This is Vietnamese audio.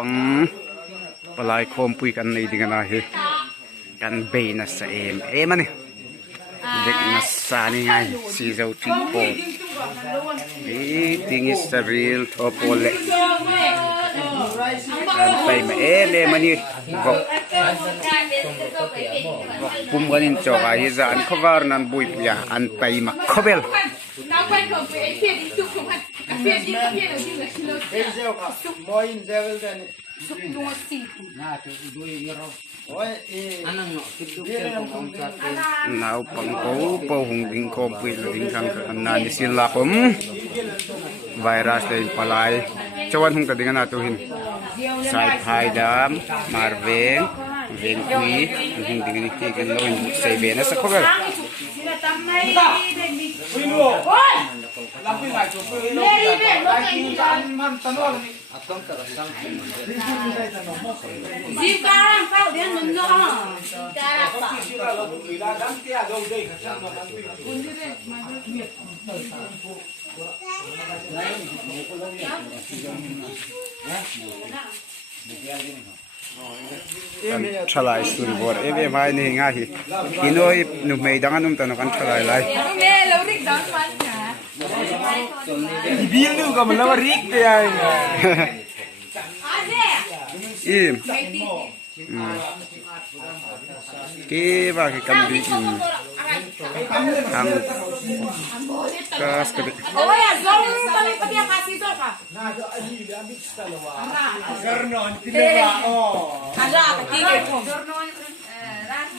pang palai khawmpui kan nei ding na hi kan be na sa em ani dek na sa ni ngai si zau chi po thing is the real thopole kan pai ma mani go pum ganin choka hi za an khovar nan bui puya an pai ma khobel nào bằng cố bầu hùng đình khom quy là đình thằng nan đi xin lạc virus đến palai cho anh hùng cả đình nào tu hin sai phai đam mar veng veng quy hùng đình đi cái lối xây bể nó sẽ khó vậy Chalai suri bor em hai ni nga hi inoi nu mei dang anum tan kan chalai lai me lo rik dang man ka bil nu ka malawa rik te ai im ke ba ke kam di ang kas ke oh ya zong tali pa dia kasih to ka garnon kinera oh ala ka ti ko